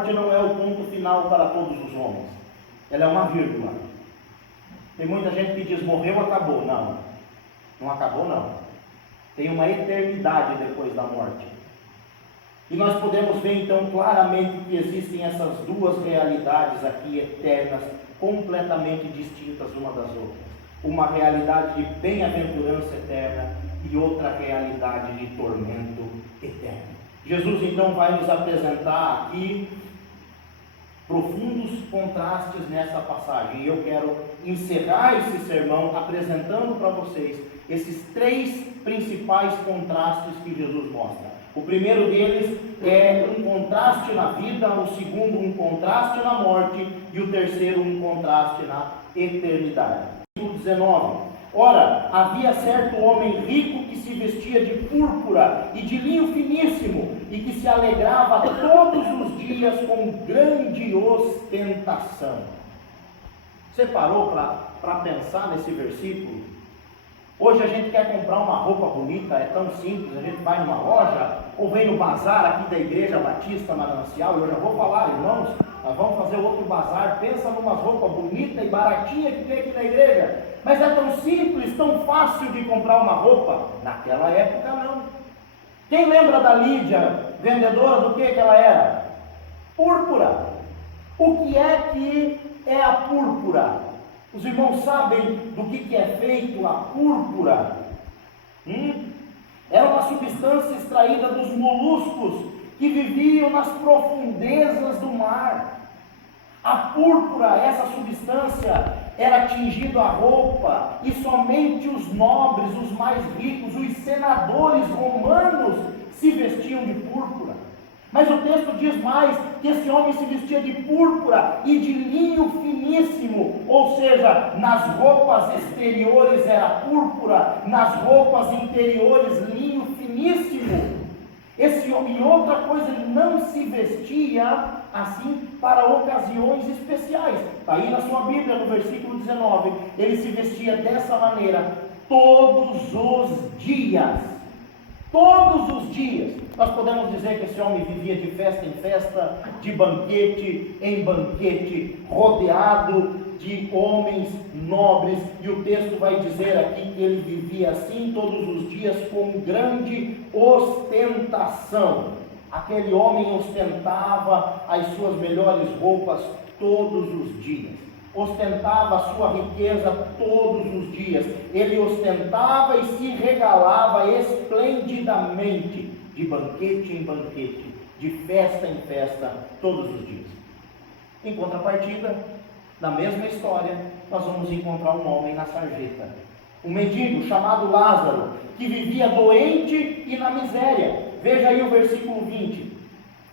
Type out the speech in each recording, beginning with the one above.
morte não é o ponto final para todos os homens. Ela é uma vírgula. Tem muita gente que diz, morreu, acabou. Não, não acabou não. Tem uma eternidade depois da morte. E nós podemos ver então claramente que existem essas duas realidades aqui eternas, completamente distintas uma das outras. Uma realidade de bem-aventurança eterna e outra realidade de tormento eterno. Jesus então vai nos apresentar aqui profundos contrastes nessa passagem. E eu quero encerrar esse sermão apresentando para vocês esses três principais contrastes que Jesus mostra. O primeiro deles é um contraste na vida, o segundo um contraste na morte e o terceiro um contraste na eternidade. Versículo 19. Ora, havia certo homem rico que se vestia de púrpura e de linho finíssimo e que se alegrava todos os dias com grande ostentação. Você parou para pensar nesse versículo? Hoje a gente quer comprar uma roupa bonita, é tão simples, a gente vai numa loja ou vem no bazar aqui da Igreja Batista Manancial. Eu já vou falar, irmãos, nós vamos fazer outro bazar. Pensa numa roupa bonita e baratinha que tem aqui na igreja, mas é tão simples, tão fácil de comprar uma roupa. Naquela época não. Quem lembra da Lídia, vendedora do que ela era? Púrpura. O que é a púrpura? Os irmãos sabem do que é feito a púrpura? Era uma substância extraída dos moluscos que viviam nas profundezas do mar. A púrpura, essa substância, era tingido a roupa, e somente os nobres, os mais ricos, os senadores romanos se vestiam de púrpura. Mas o texto diz mais, que esse homem se vestia de púrpura e de linho finíssimo, ou seja, nas roupas exteriores era púrpura, nas roupas interiores linho finíssimo. Esse homem, e outra coisa, ele não se vestia assim para ocasiões especiais. Está aí na sua Bíblia, no versículo 19, ele se vestia dessa maneira todos os dias. Todos os dias. Nós podemos dizer que esse homem vivia de festa em festa, de banquete em banquete, rodeado de homens nobres, e o texto vai dizer aqui que ele vivia assim todos os dias com grande ostentação. Aquele homem ostentava as suas melhores roupas todos os dias, ostentava a sua riqueza todos os dias, ele ostentava e se regalava esplendidamente, de banquete em banquete, de festa em festa, todos os dias. Em contrapartida, na mesma história, nós vamos encontrar um homem na sarjeta, um mendigo chamado Lázaro, que vivia doente e na miséria. Veja aí o versículo 20.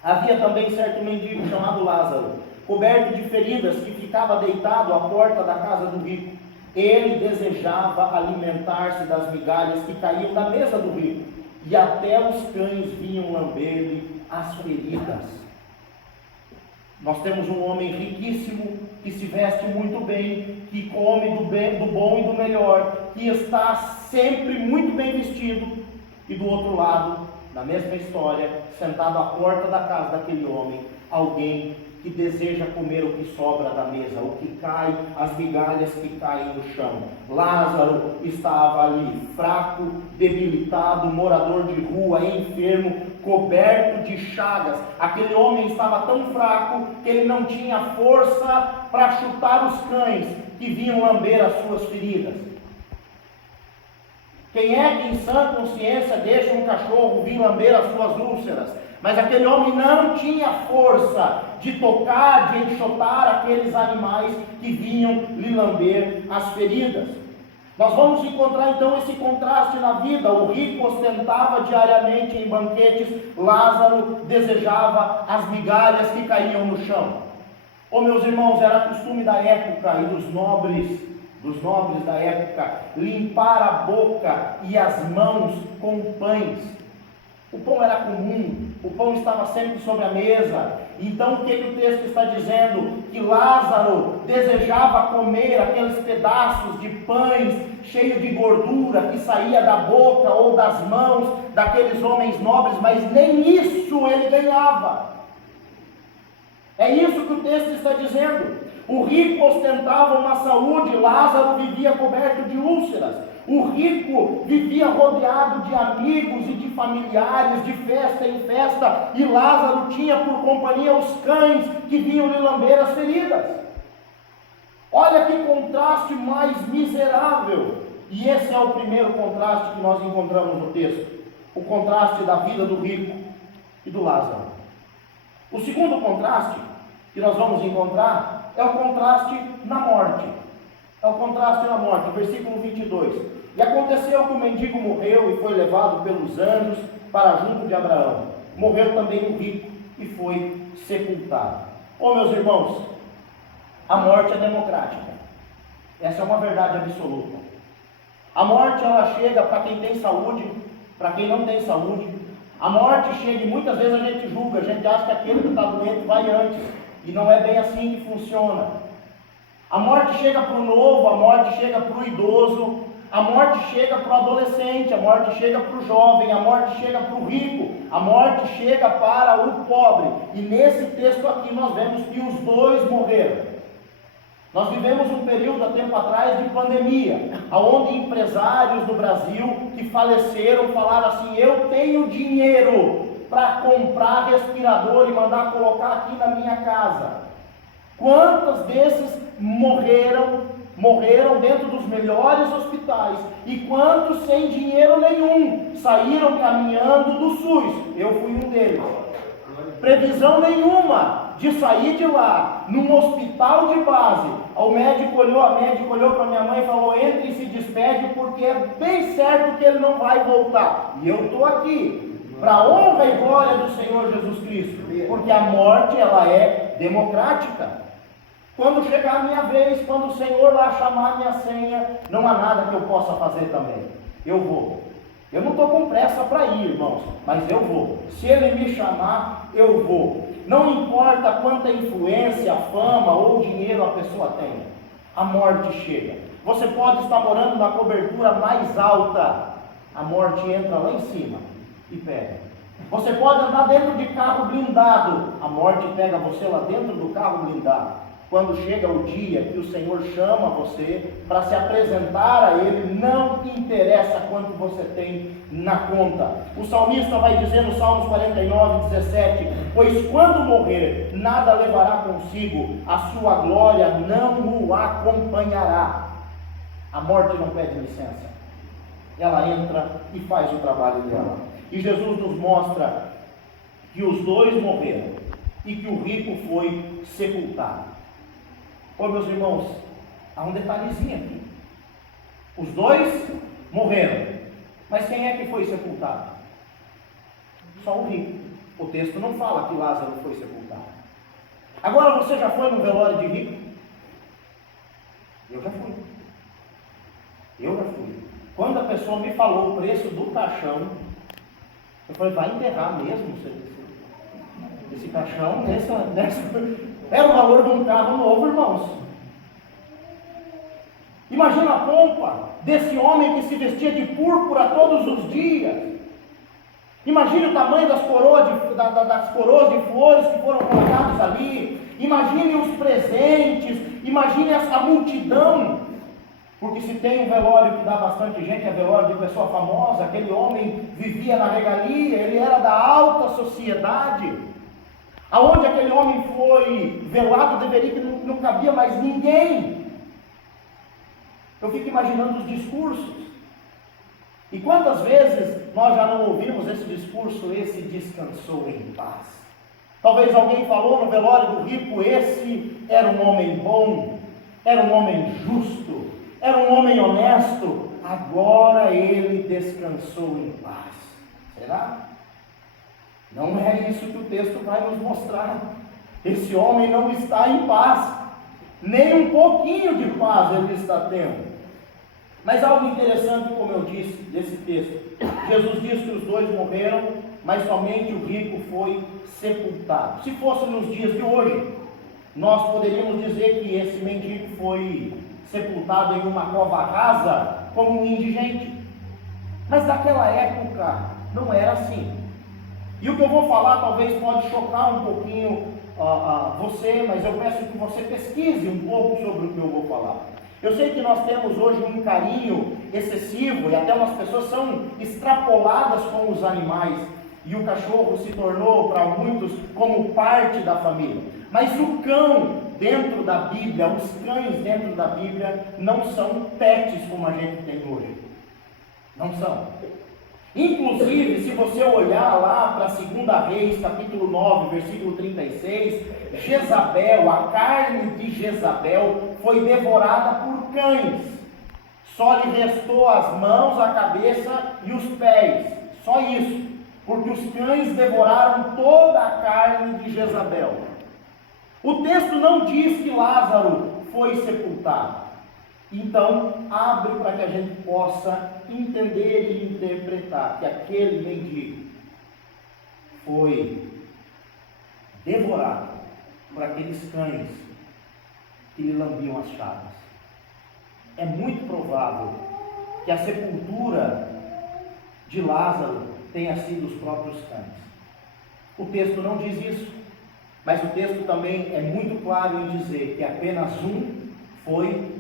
Havia também certo mendigo chamado Lázaro, coberto de feridas, que ficava deitado à porta da casa do rico. Ele desejava alimentar-se das migalhas que caíam da mesa do rico, e até os cães vinham lamber-lhe as feridas. Nós temos um homem riquíssimo, que se veste muito bem, que come do bom e do melhor, que está sempre muito bem vestido, e do outro lado, na mesma história, sentado à porta da casa daquele homem, alguém que deseja comer o que sobra da mesa, o que cai, as migalhas que caem no chão. Lázaro estava ali, fraco, debilitado, morador de rua, enfermo, coberto de chagas. Aquele homem estava tão fraco que ele não tinha força para chutar os cães que vinham lamber as suas feridas. Quem é que em sã consciência deixa um cachorro vir lamber as suas úlceras? Mas aquele homem não tinha força de tocar, de enxotar aqueles animais que vinham lhe lamber as feridas. Nós vamos encontrar então esse contraste na vida. O rico ostentava diariamente em banquetes, Lázaro desejava as migalhas que caíam no chão. Oh, meus irmãos, era costume da época e dos nobres da época, limpar a boca e as mãos com pães. O pão era comum, o pão estava sempre sobre a mesa. Então o que o texto está dizendo? Que Lázaro desejava comer aqueles pedaços de pães cheios de gordura que saía da boca ou das mãos daqueles homens nobres, mas nem isso ele ganhava. que o texto está dizendo. O rico ostentava uma saúde, Lázaro vivia coberto de úlceras. O rico vivia rodeado de amigos e de familiares, de festa em festa, e Lázaro tinha por companhia os cães que vinham lhe lamber as feridas. Olha que contraste mais miserável! E esse é o primeiro contraste que nós encontramos no texto, o contraste da vida do rico e do Lázaro. O segundo contraste que nós vamos encontrar é o contraste na morte. É o contraste na morte, versículo 22. E aconteceu que o mendigo morreu e foi levado pelos anjos para junto de Abraão. Morreu também o rico e foi sepultado. Oh, meus irmãos, a morte é democrática. Essa é uma verdade absoluta. A morte, ela chega para quem tem saúde, para quem não tem saúde. A morte chega e muitas vezes a gente julga, a gente acha que aquele que está doente vai antes. E não é bem assim que funciona. A morte chega para o novo, a morte chega para o idoso, a morte chega para o adolescente, a morte chega para o jovem, a morte chega para o rico, a morte chega para o pobre. E nesse texto aqui nós vemos que os dois morreram. Nós vivemos um período há tempo atrás de pandemia, onde empresários do Brasil que faleceram falaram assim: eu tenho dinheiro para comprar respirador e mandar colocar aqui na minha casa. Quantos desses morreram dentro dos melhores hospitais, e quantos sem dinheiro nenhum saíram caminhando do SUS? Eu fui um deles. Previsão nenhuma de sair de lá, num hospital de base. A médico olhou para minha mãe e falou: entre e se despede, porque é bem certo que ele não vai voltar. E eu estou aqui, para a honra e glória do Senhor Jesus Cristo, porque a morte, ela é democrática. Quando chegar a minha vez, quando o Senhor lá chamar a minha senha, não há nada que eu possa fazer também. Eu vou. Eu não estou com pressa para ir, irmãos, mas eu vou. Se Ele me chamar, eu vou. Não importa quanta influência, fama ou dinheiro a pessoa tem, a morte chega. Você pode estar morando na cobertura mais alta, a morte entra lá em cima e pega. Você pode andar dentro de carro blindado, a morte pega você lá dentro do carro blindado. Quando chega o dia que o Senhor chama você para se apresentar a Ele, não interessa quanto você tem na conta. O salmista vai dizer no Salmos 49, 17: pois quando morrer, nada levará consigo, a sua glória não o acompanhará. A morte não pede licença, ela entra e faz o trabalho dela. E Jesus nos mostra que os dois morreram e que o rico foi sepultado. Ô, meus irmãos, há um detalhezinho aqui. Os dois morreram, mas quem é que foi sepultado? Só o rico. O texto não fala que Lázaro foi sepultado. Agora, você já foi no velório de rico? Eu já fui. Quando a pessoa me falou o preço do caixão, eu falei: vai enterrar mesmo esse caixão nessa... Era o valor de um carro novo, irmãos. Imagina a pompa desse homem que se vestia de púrpura todos os dias. Imagine o tamanho das coroas de flores que foram colocadas ali. Imagine os presentes. Imagine a multidão. Porque se tem um velório que dá bastante gente, é velório de pessoa famosa. Aquele homem vivia na regalia, ele era da alta sociedade. Aonde aquele homem foi velado, deveria que não cabia mais ninguém. Eu fico imaginando os discursos. E quantas vezes nós já não ouvimos esse discurso: esse descansou em paz. Talvez alguém falou no velório do rico: esse era um homem bom, era um homem justo, era um homem honesto, agora ele descansou em paz. Será? Não é isso que o texto vai nos mostrar. Esse homem não está em paz, nem um pouquinho de paz ele está tendo. Mas algo interessante, como eu disse, desse texto: Jesus diz que os dois morreram, mas somente o rico foi sepultado. Se fosse nos dias de hoje, nós poderíamos dizer que esse mendigo foi sepultado em uma cova rasa, como um indigente. Mas naquela época não era assim. E o que eu vou falar talvez pode chocar um pouquinho você, mas eu peço que você pesquise um pouco sobre o que eu vou falar. Eu sei que nós temos hoje um carinho excessivo e até umas pessoas são extrapoladas com os animais. E o cachorro se tornou para muitos como parte da família. Mas o cão dentro da Bíblia, os cães dentro da Bíblia não são pets como a gente tem hoje. Não são. Inclusive, se você olhar lá para 2 Reis, capítulo 9, versículo 36, Jezabel, a carne de Jezabel foi devorada por cães. Só lhe restou as mãos, a cabeça e os pés. Só isso. Porque os cães devoraram toda a carne de Jezabel. O texto não diz que Lázaro foi sepultado. Então, abre para que a gente possa entender e interpretar que aquele mendigo foi devorado por aqueles cães que lhe lambiam as chagas. É muito provável que a sepultura de Lázaro tenha sido os próprios cães. O texto não diz isso, mas o texto também é muito claro em dizer que apenas um foi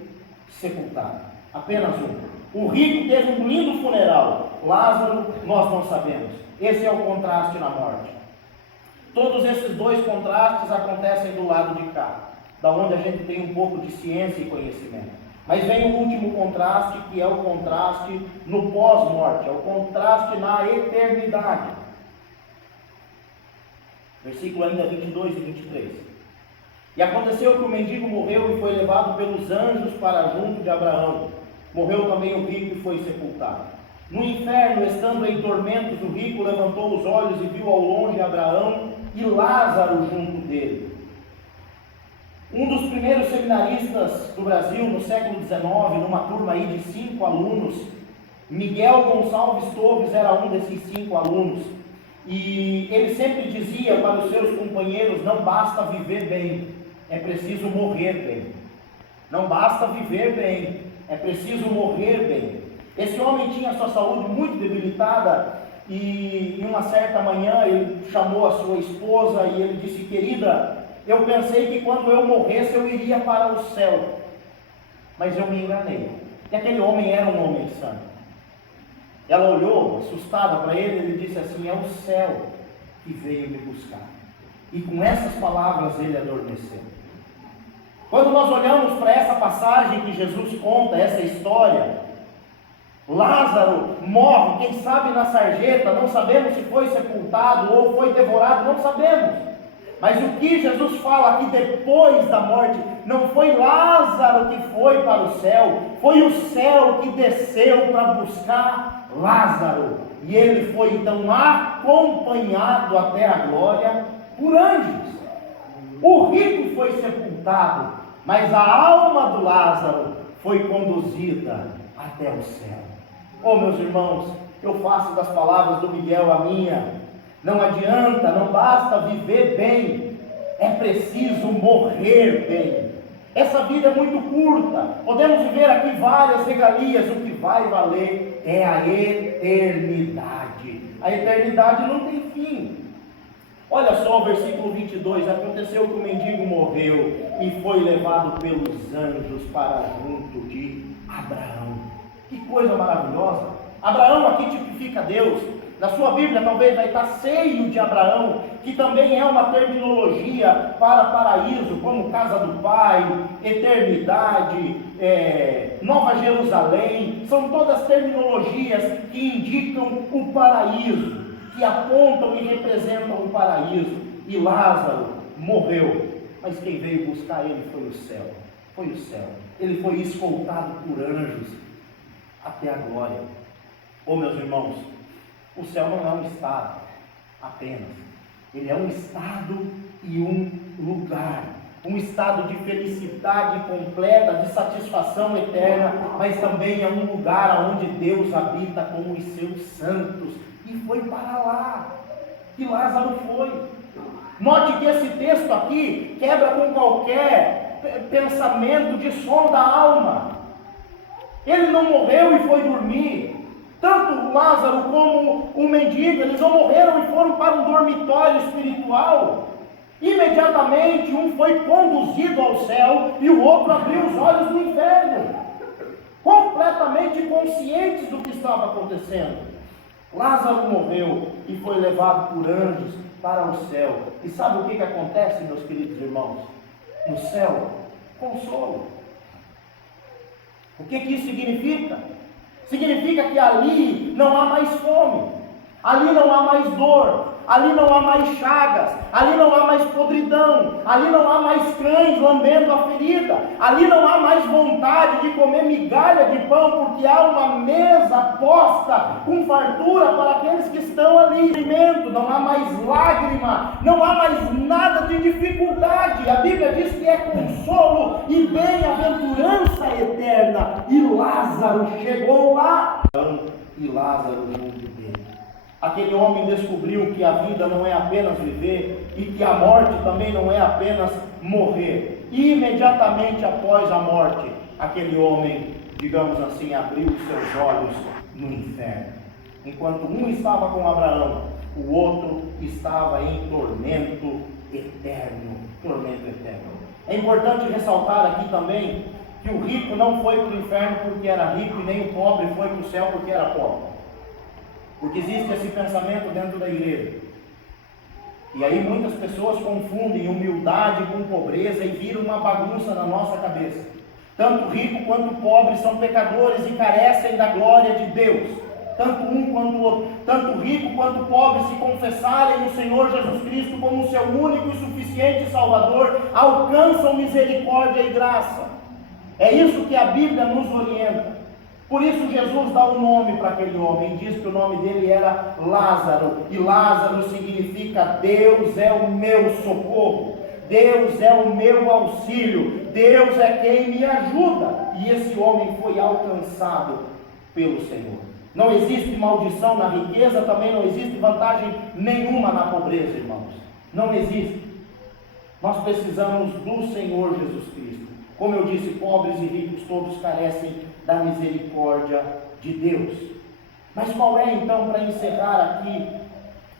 sepultado. Apenas um. O rico teve um lindo funeral. Lázaro, nós não sabemos. Esse é o contraste na morte. Todos esses dois contrastes acontecem do lado de cá, da onde a gente tem um pouco de ciência e conhecimento. Mas vem o último contraste, que é o contraste no pós-morte, é o contraste na eternidade. Versículo ainda 22 e 23. E aconteceu que o mendigo morreu e foi levado pelos anjos para junto de Abraão. Morreu também o rico e foi sepultado. No inferno, estando em tormentos, o rico levantou os olhos e viu ao longe Abraão e Lázaro junto dele. Um dos primeiros seminaristas do Brasil, no século XIX, numa turma aí de 5 alunos, Miguel Gonçalves Torres era um desses 5 alunos. E ele sempre dizia para os seus companheiros: não basta viver bem, é preciso morrer bem. Não basta viver bem, é preciso morrer bem. Esse homem tinha sua saúde muito debilitada e em uma certa manhã ele chamou a sua esposa e ele disse: querida, eu pensei que quando eu morresse eu iria para o céu, mas eu me enganei. E aquele homem era um homem santo. Ela olhou assustada para ele e ele disse assim: é o céu que veio me buscar. E com essas palavras ele adormeceu. Quando nós olhamos para essa passagem que Jesus conta, essa história, Lázaro morre, quem sabe na sarjeta, não sabemos se foi sepultado ou foi devorado, não sabemos. Mas o que Jesus fala aqui depois da morte, não foi Lázaro que foi para o céu, foi o céu que desceu para buscar Lázaro. E ele foi então acompanhado até a glória por anjos. O rico foi sepultado, mas a alma do Lázaro foi conduzida até o céu. Oh, meus irmãos, eu faço das palavras do Miguel a minha. Não adianta, não basta viver bem, é preciso morrer bem. Essa vida é muito curta, podemos viver aqui várias regalias, o que vai valer é a eternidade. A eternidade não tem fim. Olha só o versículo 22, aconteceu que o mendigo morreu e foi levado pelos anjos para junto de Abraão. Que coisa maravilhosa! Abraão aqui tipifica Deus. Na sua Bíblia talvez vai estar seio de Abraão, que também é uma terminologia para paraíso, como casa do Pai, eternidade, Nova Jerusalém. São todas terminologias que indicam o paraíso, que apontam e representam o paraíso. E Lázaro morreu, mas quem veio buscar ele foi o céu. Foi o céu. Ele foi escoltado por anjos até a glória. Oh, meus irmãos, o céu não é um estado apenas, ele é um estado e um lugar, um estado de felicidade completa, de satisfação eterna, mas também é um lugar onde Deus habita com os seus santos, e foi para lá que Lázaro foi. Note que esse texto aqui quebra com qualquer pensamento de sono da alma. Ele não morreu e foi dormir. Tanto Lázaro como o mendigo, eles não morreram e foram para um dormitório espiritual. Imediatamente um foi conduzido ao céu e o outro abriu os olhos do inferno, completamente conscientes do que estava acontecendo. Lázaro morreu e foi levado por anjos para o céu. E sabe o que acontece, meus queridos irmãos? No céu, consolo. O que isso significa? Significa que ali não há mais fome, ali não há mais dor, ali não há mais chagas, ali não há mais podridão, ali não há mais cães lambendo a ferida, ali não há mais vontade de comer migalha de pão, porque há uma mesa posta com fartura para aqueles que estão ali. Não há mais lágrima, não há mais nada de dificuldade. A Bíblia diz que é consolo e bem-aventurança eterna. E Lázaro chegou lá, e Lázaro junto dele. Aquele homem descobriu que a vida não é apenas viver e que a morte também não é apenas morrer. E imediatamente após a morte, aquele homem, digamos assim, abriu os seus olhos no inferno. Enquanto um estava com Abraão, o outro estava em tormento eterno. Tormento eterno. É importante ressaltar aqui também que o rico não foi para o inferno porque era rico e nem o pobre foi para o céu porque era pobre. Porque existe esse pensamento dentro da igreja. E aí muitas pessoas confundem humildade com pobreza e viram uma bagunça na nossa cabeça. Tanto rico quanto pobre são pecadores e carecem da glória de Deus. Tanto um quanto o outro. Tanto rico quanto pobre, se confessarem o Senhor Jesus Cristo como seu único e suficiente Salvador, alcançam misericórdia e graça. É isso que a Bíblia nos orienta. Por isso Jesus dá um nome para aquele homem, e diz que o nome dele era Lázaro, e Lázaro significa Deus é o meu socorro, Deus é o meu auxílio, Deus é quem me ajuda, e esse homem foi alcançado pelo Senhor. Não existe maldição na riqueza, também não existe vantagem nenhuma na pobreza, irmãos, não existe. Nós precisamos do Senhor Jesus Cristo. Como eu disse, pobres e ricos todos carecem da misericórdia de Deus. Mas qual é então, para encerrar aqui,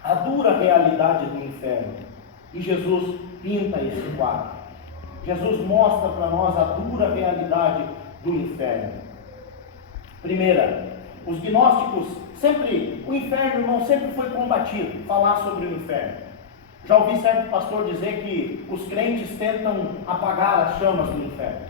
a dura realidade do inferno? E Jesus pinta esse quadro. Jesus mostra para nós a dura realidade do inferno. Primeira, os gnósticos o inferno, irmão, sempre foi combatido, falar sobre o inferno. Já ouvi certo pastor dizer que os crentes tentam apagar as chamas do inferno.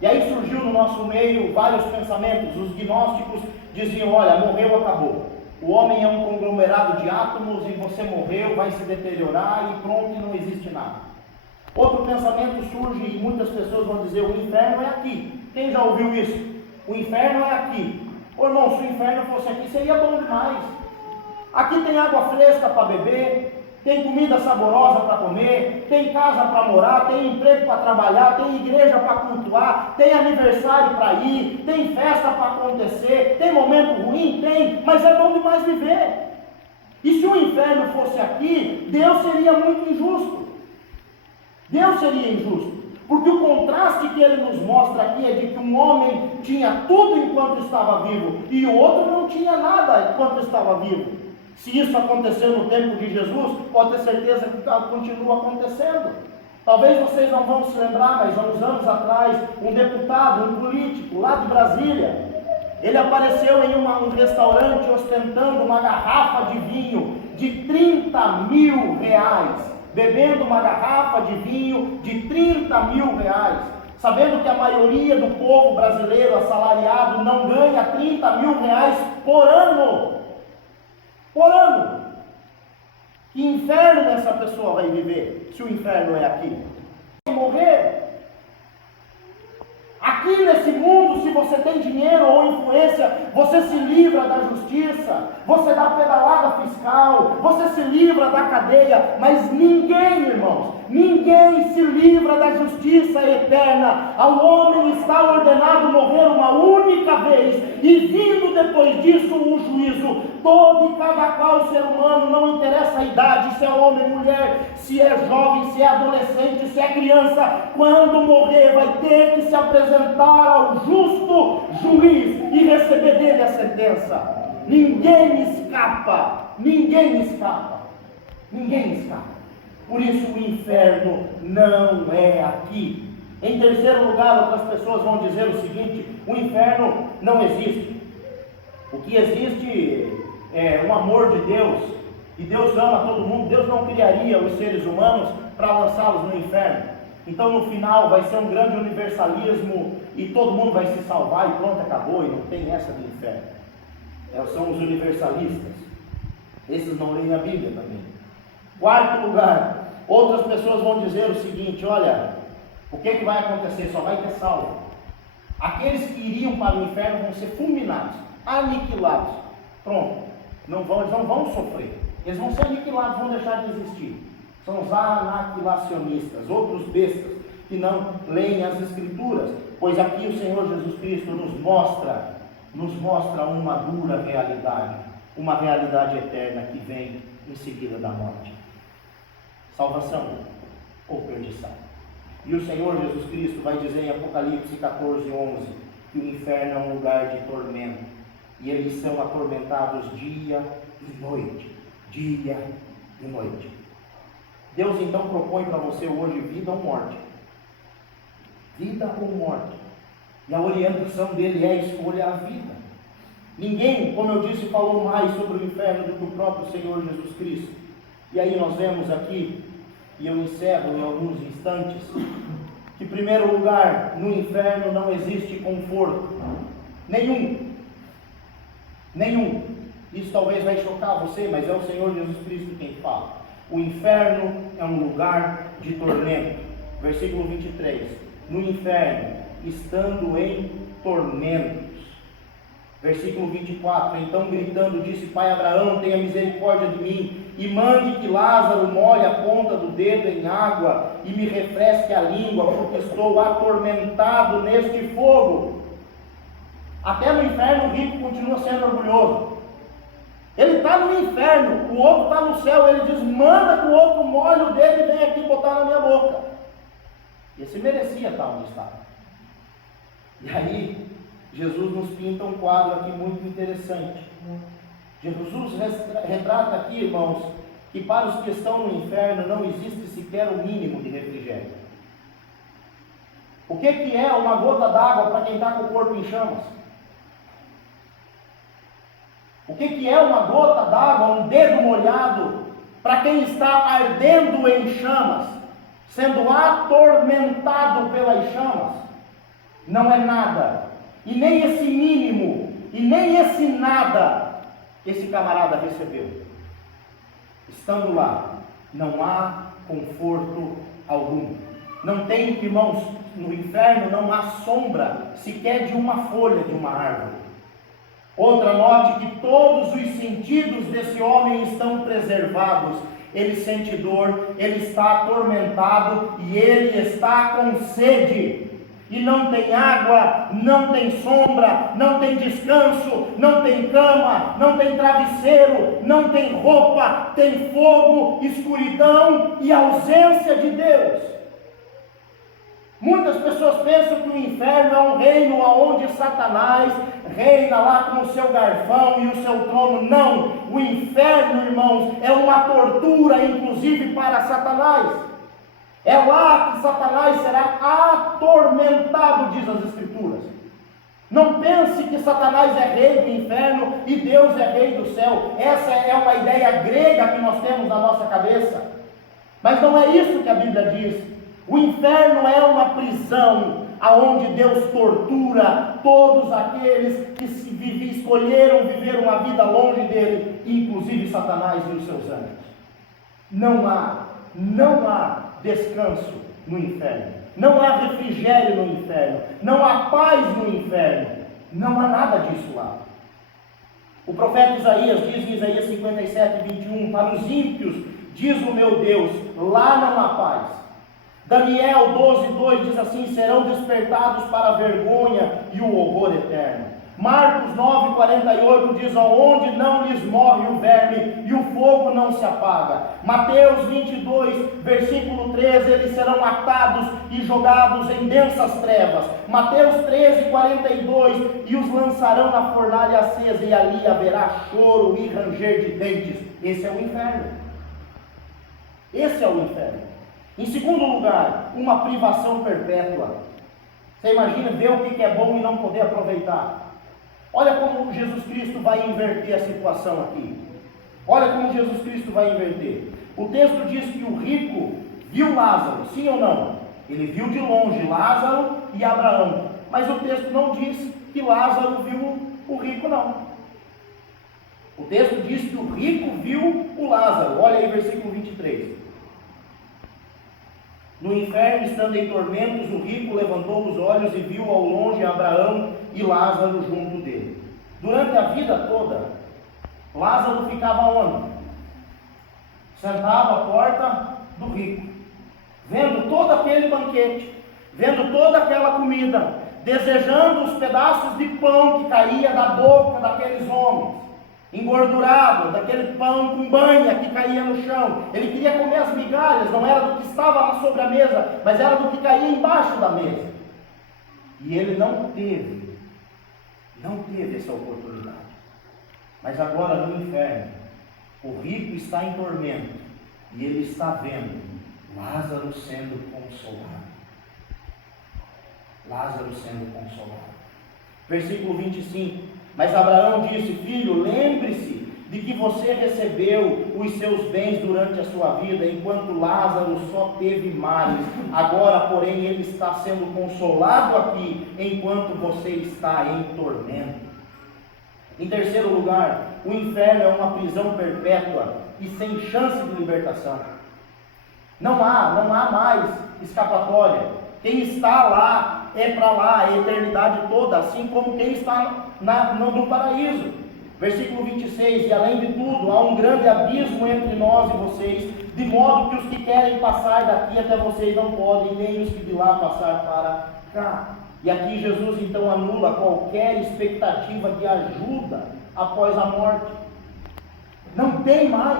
E aí surgiu no nosso meio vários pensamentos. Os gnósticos diziam: olha, morreu, acabou. O homem é um conglomerado de átomos e você morreu, vai se deteriorar e pronto, e não existe nada. Outro pensamento surge e muitas pessoas vão dizer: o inferno é aqui. Quem já ouviu isso? O inferno é aqui. Ô irmão, se o inferno fosse aqui, seria bom demais. Aqui tem água fresca para beber, tem comida saborosa para comer, tem casa para morar, tem emprego para trabalhar, tem igreja para cultuar, tem aniversário para ir, tem festa para acontecer, tem momento ruim? Tem, mas é bom demais viver. E se o inferno fosse aqui, Deus seria muito injusto. Deus seria injusto, porque o contraste que ele nos mostra aqui é de que um homem tinha tudo enquanto estava vivo, e o outro não tinha nada enquanto estava vivo. Se isso aconteceu no tempo de Jesus, pode ter certeza que continua acontecendo. Talvez vocês não vão se lembrar, mas há uns anos atrás, um deputado, um político lá de Brasília, ele apareceu em um restaurante ostentando uma garrafa de vinho de 30 mil reais, bebendo uma garrafa de vinho de 30 mil reais, sabendo que a maioria do povo brasileiro assalariado não ganha 30 mil reais por ano. Por ano. Que inferno essa pessoa vai viver, se o inferno é aqui? Se morrer. Aqui nesse mundo, se você tem dinheiro ou influência, você se livra da justiça, você dá pedalada fiscal, você se livra da cadeia, mas ninguém, irmãos, ninguém se livra da justiça eterna. Ao homem está ordenado morrer uma única vez, e vindo depois disso o juízo. Todo e cada qual ser humano, não interessa a idade, se é homem, mulher, se é jovem, se é adolescente, se é criança, quando morrer vai ter que se apresentar ao justo juiz e receber dele a sentença. Ninguém escapa, ninguém escapa, ninguém escapa. Por isso o inferno não é aqui. Em terceiro lugar, outras pessoas vão dizer o seguinte: o inferno não existe. O que existe é o amor de Deus, e Deus ama todo mundo. Deus não criaria os seres humanos para lançá-los no inferno. Então no final vai ser um grande universalismo e todo mundo vai se salvar e pronto, acabou, e não tem essa do inferno. São os universalistas. Esses não leem a Bíblia também. Quarto lugar, outras pessoas vão dizer o seguinte: olha, o que vai acontecer? Só vai ter salvo. Aqueles que iriam para o inferno vão ser fulminados, aniquilados. Pronto, eles não vão sofrer. Eles vão ser aniquilados, vão deixar de existir. São os aniquilacionistas, outros bestas, que não leem as Escrituras. Pois aqui o Senhor Jesus Cristo nos mostra uma dura realidade, uma realidade eterna que vem em seguida da morte. Salvação ou perdição. E o Senhor Jesus Cristo vai dizer em Apocalipse 14:11 que o inferno é um lugar de tormento, e eles são atormentados dia e noite, dia e noite. Deus então propõe para você hoje vida ou morte. Vida ou morte. E a orientação dele é escolha a vida. Ninguém, como eu disse, falou mais sobre o inferno do que o próprio Senhor Jesus Cristo. E aí nós vemos aqui, e eu encerro em alguns instantes, que em primeiro lugar, no inferno não existe conforto. Nenhum. Isso talvez vai chocar você, mas é o Senhor Jesus Cristo quem fala. O inferno é um lugar de tormento. Versículo 23. No inferno, estando em tormentos. Versículo 24. Então gritando, disse: Pai Abraão, tenha misericórdia de mim, e mande que Lázaro molhe a ponta do dedo em água e me refresque a língua, porque estou atormentado neste fogo. Até no inferno o rico continua sendo orgulhoso. Ele está no inferno, o outro está no céu. Ele diz: manda que o outro molhe o dedo e vem aqui botar na minha boca. Esse merecia estar onde está. E aí Jesus nos pinta um quadro aqui muito interessante. Jesus retrata aqui, irmãos, que para os que estão no inferno não existe sequer o mínimo de refrigério. O que é uma gota d'água para quem está com o corpo em chamas? O que é uma gota d'água, um dedo molhado, para quem está ardendo em chamas, sendo atormentado pelas chamas? Não é nada. E nem esse mínimo, e nem esse nada, esse camarada recebeu. Estando lá, não há conforto algum. Não tem, irmãos, no inferno não há sombra sequer de uma folha de uma árvore. Outra, note que todos os sentidos desse homem estão preservados. Ele sente dor, ele está atormentado e ele está com sede. E não tem água, não tem sombra, não tem descanso, não tem cama, não tem travesseiro, não tem roupa, tem fogo, escuridão e ausência de Deus. Muitas pessoas pensam que o inferno é um reino onde Satanás reina lá com o seu garfão e o seu trono. Não, o inferno, irmãos, é uma tortura, inclusive para Satanás. É lá que Satanás será atormentado, diz as Escrituras. Não pense que Satanás é rei do inferno e Deus é rei do céu. Essa é uma ideia grega que nós temos na nossa cabeça. Mas não é isso que a Bíblia diz. O inferno é uma prisão aonde Deus tortura todos aqueles que escolheram viver uma vida longe dele, inclusive Satanás e os seus anjos. Não há descanso no inferno, não há refrigério no inferno, não há paz no inferno, não há nada disso lá. O profeta Isaías diz em Isaías 57:21, para os ímpios, diz o meu Deus, lá não há paz. Daniel 12:2 diz assim, serão despertados para a vergonha e o horror eterno. Marcos 9:48 diz, aonde não lhes morre o verme e o fogo não se apaga. Mateus 22, versículo 13, eles serão atados e jogados em densas trevas. Mateus 13:42, e os lançarão na fornalha acesa, e ali haverá choro e ranger de dentes. Esse é o inferno. Esse é o inferno. Em segundo lugar, uma privação perpétua. Você imagina ver o que é bom e não poder aproveitar. Olha como Jesus Cristo vai inverter a situação aqui. Olha como Jesus Cristo vai inverter. O texto diz que o rico viu Lázaro, sim ou não? Ele viu de longe Lázaro e Abraão. Mas o texto não diz que Lázaro viu o rico, não. O texto diz que o rico viu o Lázaro. Olha aí, versículo 23. No inferno, estando em tormentos, o rico levantou os olhos e viu ao longe Abraão e Lázaro junto dele. Durante a vida toda, Lázaro ficava onde? Sentado à porta do rico, vendo todo aquele banquete, vendo toda aquela comida, desejando os pedaços de pão que caía da boca daqueles homens, engordurado, daquele pão com banha que caía no chão. Ele queria comer as migalhas, não era do que estava sobre a mesa, mas era do que caía embaixo da mesa. E ele não teve essa oportunidade. Mas agora no inferno, o rico está em tormento, e ele está vendo Lázaro sendo consolado. Lázaro sendo consolado. Versículo 25. Mas Abraão disse: filho, lembre-se de que você recebeu os seus bens durante a sua vida, enquanto Lázaro só teve males. Agora, porém, ele está sendo consolado aqui, enquanto você está em tormento. Em terceiro lugar, o inferno é uma prisão perpétua e sem chance de libertação. Não há mais escapatória. Quem está lá é para lá, a eternidade toda, assim como quem está no paraíso. Versículo 26, e além de tudo, há um grande abismo entre nós e vocês, de modo que os que querem passar daqui até vocês não podem, nem os que de lá passar para cá. E aqui Jesus então anula qualquer expectativa de ajuda após a morte. Não tem mais.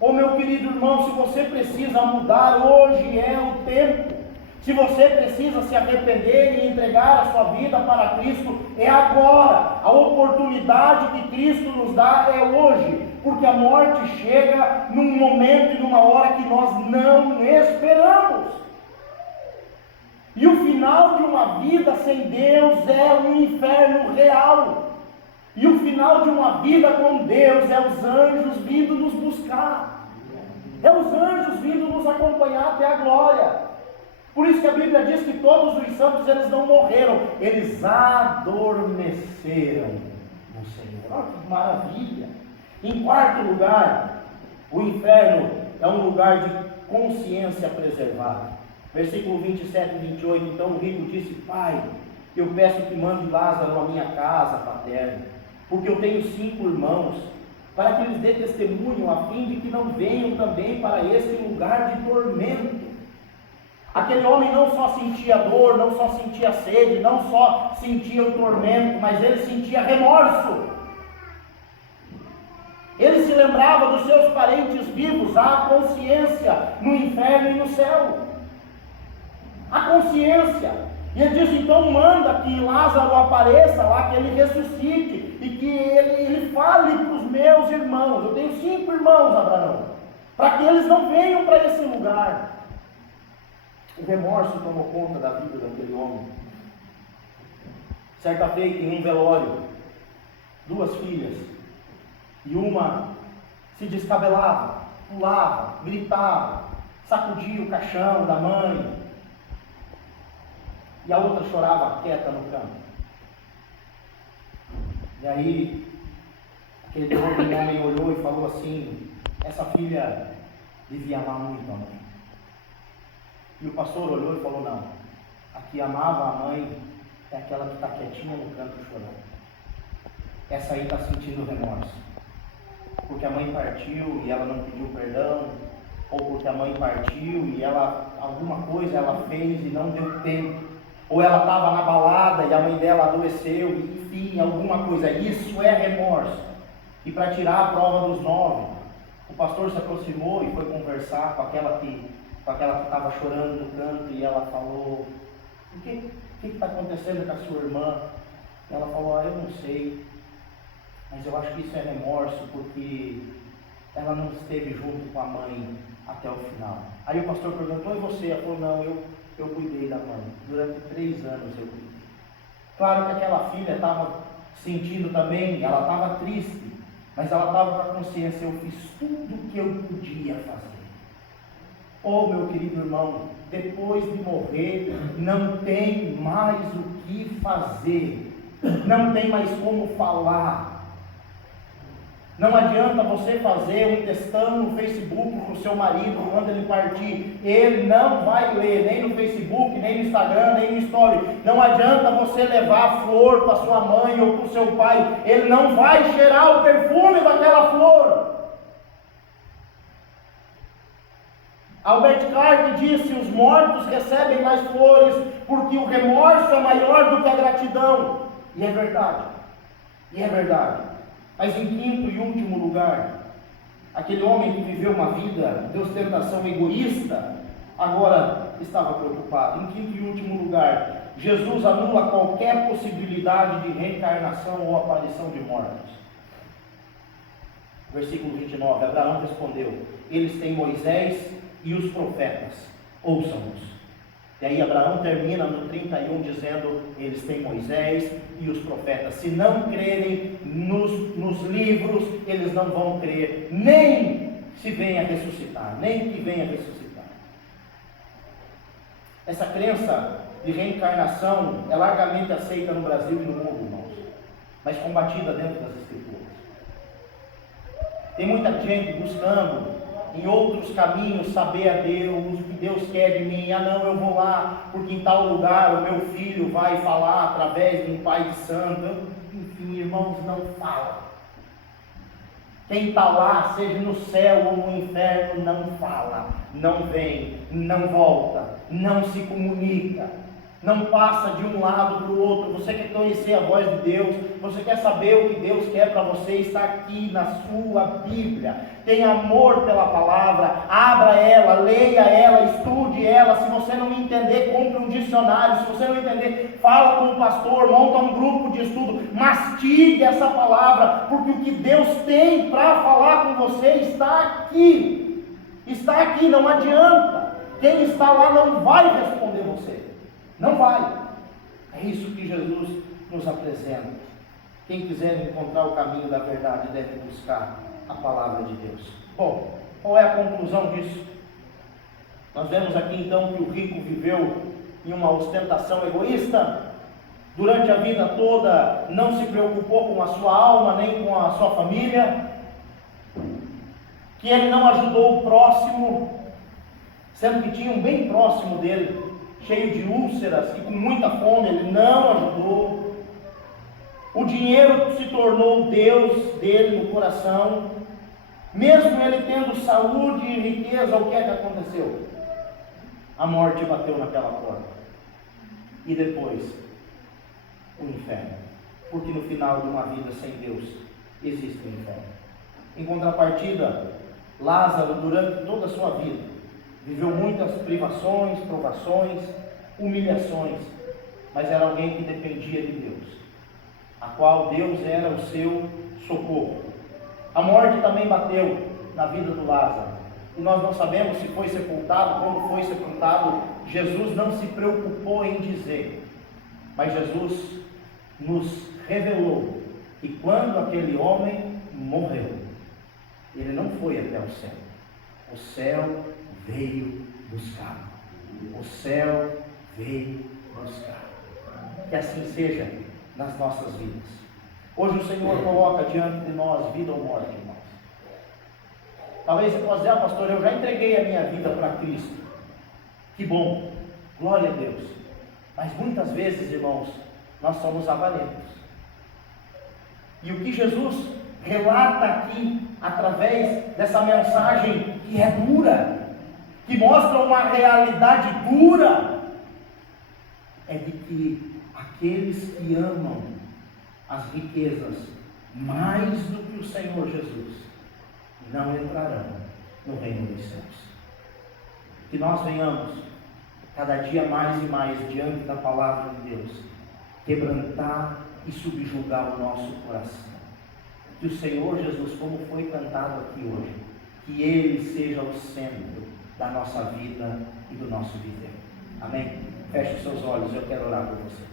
Ô meu querido irmão, se você precisa mudar, hoje é o tempo. Se você precisa se arrepender e entregar a sua vida para Cristo, é agora. A oportunidade que Cristo nos dá é hoje, porque a morte chega num momento e numa hora que nós não esperamos. E o final de uma vida sem Deus é um inferno real. E o final de uma vida com Deus é os anjos vindo nos buscar. É os anjos vindo nos acompanhar até a glória. Por isso que a Bíblia diz que todos os santos, eles não morreram, eles adormeceram no Senhor. Olha que maravilha! Em quarto lugar, o inferno é um lugar de consciência preservada. Versículo 27 e 28, então o rico disse: pai, eu peço que mande Lázaro à minha casa paterna, porque eu tenho 5 irmãos, para que eles dê testemunho, a fim de que não venham também para esse lugar de tormento. Aquele homem não só sentia dor, não só sentia sede, não só sentia o tormento, mas ele sentia remorso. Ele se lembrava dos seus parentes vivos, há consciência no inferno e no céu. A consciência. E ele diz: então manda que Lázaro apareça lá, que ele ressuscite, e que ele fale para os meus irmãos. Eu tenho 5 irmãos, Abraão, para que eles não venham para esse lugar. O remorso tomou conta da vida daquele homem. Certa feita, em um velório, 2 filhas, e uma se descabelava, pulava, gritava, sacudia o caixão da mãe, e a outra chorava quieta no canto. E aí, aquele homem olhou e falou assim: essa filha devia amar muito a mãe. E o pastor olhou e falou: não, a que amava a mãe é aquela que está quietinha no canto chorando. Essa aí está sentindo remorso, porque a mãe partiu e ela não pediu perdão, ou porque a mãe partiu e alguma coisa ela fez e não deu tempo, ou ela estava na balada e a mãe dela adoeceu, enfim, alguma coisa. Isso é remorso. E para tirar a prova dos 9, o pastor se aproximou e foi conversar com aquela que estava chorando no canto, e ela falou: o que está acontecendo com a sua irmã? Ela falou: eu não sei, mas eu acho que isso é remorso, porque ela não esteve junto com a mãe até o final. Aí o pastor perguntou, e você? Ela falou, não, eu cuidei da mãe. Durante 3 anos eu cuidei. Claro que aquela filha estava sentindo também, ela estava triste, mas ela estava com a consciência, eu fiz tudo o que eu podia fazer. Oh, meu querido irmão, depois de morrer, não tem mais o que fazer, não tem mais como falar. Não adianta você fazer um textão no Facebook para o seu marido quando ele partir. Ele não vai ler, nem no Facebook, nem no Instagram, nem no Story. Não adianta você levar flor para sua mãe ou para o seu pai. Ele não vai cheirar o perfume daquela flor. Albert Clark disse, os mortos recebem mais flores, porque o remorso é maior do que a gratidão. E é verdade. E é verdade. Mas em quinto e último lugar, aquele homem que viveu uma vida de ostentação egoísta, agora estava preocupado. Em quinto e último lugar, Jesus anula qualquer possibilidade de reencarnação ou aparição de mortos. Versículo 29, Abraão respondeu, eles têm Moisés e os profetas, ouçam-nos. E aí Abraão termina no 31 dizendo, eles têm Moisés e os profetas. Se não crerem nos livros, eles não vão crer, nem se venha ressuscitar, nem que venha ressuscitar. Essa crença de reencarnação é largamente aceita no Brasil e no mundo, irmãos, mas combatida dentro das Escrituras. Tem muita gente buscando em outros caminhos saber a Deus, o que Deus quer de mim. Ah não, eu vou lá, porque em tal lugar o meu filho vai falar através de um pai de santo. Enfim, irmãos, não fala. Quem está lá, seja no céu ou no inferno, não fala, não vem, não volta, não se comunica, não passa de um lado para o outro. Você quer conhecer a voz de Deus, você quer saber o que Deus quer para você, está aqui na sua Bíblia. Tenha amor pela palavra, abra ela, leia ela, estude ela. Se você não entender, compre um dicionário. Se você não entender, fala com o pastor, monta um grupo de estudo, mastigue essa palavra, porque o que Deus tem para falar com você está aqui, não adianta. Quem está lá não vai responder você. Não vai. É isso que Jesus nos apresenta. Quem quiser encontrar o caminho da verdade deve buscar a palavra de Deus. Bom, qual é a conclusão disso? Nós vemos aqui então que o rico viveu em uma ostentação egoísta. Durante a vida toda não se preocupou com a sua alma nem com a sua família. Que ele não ajudou o próximo, sendo que tinha um bem próximo dele, cheio de úlceras e com muita fome, ele não ajudou. O dinheiro se tornou o Deus dele no coração. Mesmo ele tendo saúde e riqueza, o que é que aconteceu? A morte bateu naquela porta. E depois, o inferno. Porque no final de uma vida sem Deus, existe o inferno. Em contrapartida, Lázaro, durante toda a sua vida, viveu muitas privações, provações, humilhações, mas era alguém que dependia de Deus, a qual Deus era o seu socorro. A morte também bateu na vida do Lázaro, e nós não sabemos se foi sepultado, como foi sepultado. Jesus não se preocupou em dizer, mas Jesus nos revelou que quando aquele homem morreu, ele não foi até o céu. O céu veio buscar. O céu veio buscar. Que assim seja nas nossas vidas. Hoje o Senhor coloca diante de nós vida ou morte, irmãos. Talvez você possa dizer, pastor, eu já entreguei a minha vida para Cristo. Que bom, glória a Deus. Mas muitas vezes, irmãos, nós somos avarentos. E o que Jesus relata aqui, através dessa mensagem que é dura, que mostra uma realidade dura, é de que aqueles que amam as riquezas mais do que o Senhor Jesus não entrarão no reino dos céus. Que nós venhamos cada dia mais e mais diante da palavra de Deus, quebrantar e subjugar o nosso coração. Que o Senhor Jesus, como foi cantado aqui hoje, que Ele seja o centro da nossa vida e do nosso viver. Amém? Feche os seus olhos, eu quero orar por você.